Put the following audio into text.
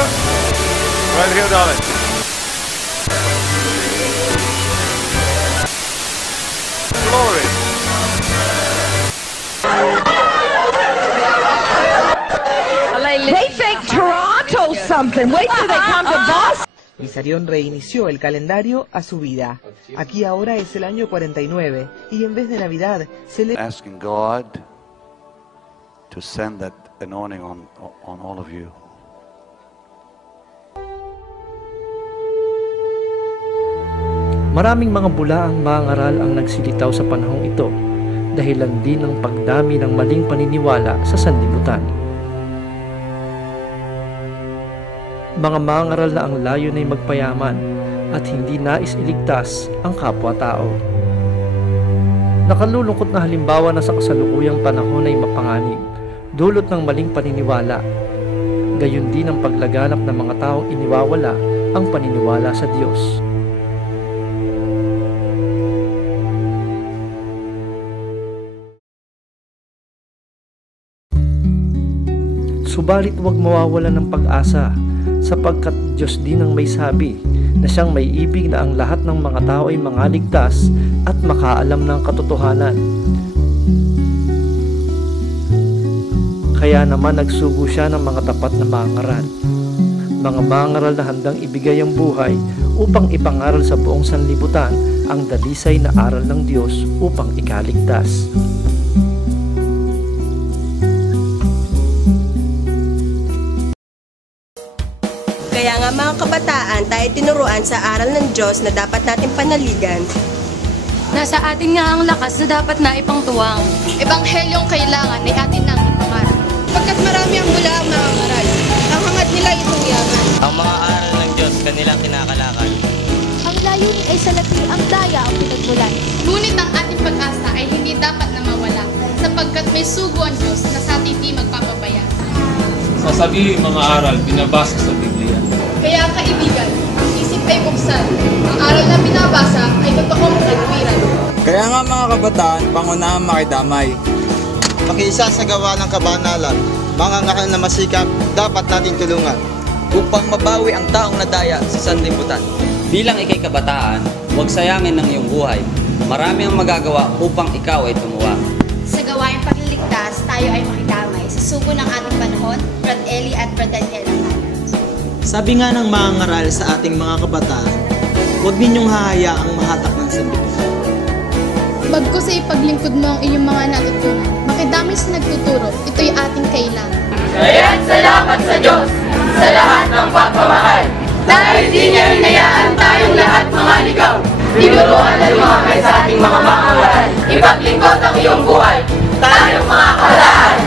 Right here, darling. Glory. They think Toronto's something. Wait till they come to Boston. Vissarion reinició el calendario a su vida. Aquí ahora es el año 49 y en vez de Navidad se le... Asking God to send that anointing on all of you. Maraming mga bulaang mangaral ang nagsilitaw sa panahong ito, dahilan din ng pagdami ng maling paniniwala sa sanlibutan. Mga mangaral na ang layon ay magpayaman at hindi nais iligtas ang kapwa-tao. Nakalulungkot na halimbawa na sa kasalukuyang panahon ay mapanganib, dulot ng maling paniniwala. Gayon din ang paglaganap ng mga taong iniwawala ang paniniwala sa Diyos. Subalit huwag mawawalan ng pag-asa, sapagkat Diyos din ang may sabi na siyang may ibig na ang lahat ng mga tao ay mangaligtas at makaalam ng katotohanan. Kaya naman nagsugo siya ng mga tapat na mangaral. Mga mangaral na handang ibigay ang buhay upang ipangaral sa buong sanlibutan ang dalisay na aral ng Diyos upang ikaligtas. Kaya nga mga kabataan, tayo tinuruan sa aral ng Diyos na dapat natin panaligan. Nasa atin nga ang lakas na dapat na ipangtuwang. Ebanghelyong kailangan ay atin nang ipangaral. Pagkat marami ang bulaang mangangaral, ang hangad nila itong yaman. Ang mga aral ng Diyos kanilang kinakalakal. Ang layunin ay salati ang daya ang pinagmulan. Ngunit ang ating pag-asa ay hindi dapat na mawala, sapagkat may sugo ang Diyos na sa atin di magpapabaya. Sasabihin mga aral, binabasa sa Biblia. Kaya kaibigan, ang isip ay buksan. Ang aral na binabasa ay totoong katwiran. Kaya nga mga kabataan, pangunahang makidamay. Makiisa sa gawa ng kabanalan, mga ngakal na masikap, dapat nating tulungan. Upang mabawi ang taong nadaya sa sanlibutan. Bilang ikay kabataan, huwag sayangin ng iyong buhay. Marami ang magagawa upang ikaw ay tumuwa. Sa gawaing pagliligtas, tayo ay makidamay sa sugo ng ating panahon, Brad Eli at Brad Daniel ang anak. Sabi nga ng mga ngaral sa ating mga kabataan, huwag ninyong hahayaang mahatak ng sanlibutan. Bagkus sa ipaglingkod mo ang inyong mga natutunan, makidamay sa nagtuturo, ito'y ating kailangan. Kaya't salamat sa Diyos sa lahat ng pagmamahal. Dahil di niya hinayaan tayong lahat mga ligaw. Tinuruan at lumamay sa ating mga mangaral. Ipaglingkod ang iyong buhay. Tayong mga kabataan.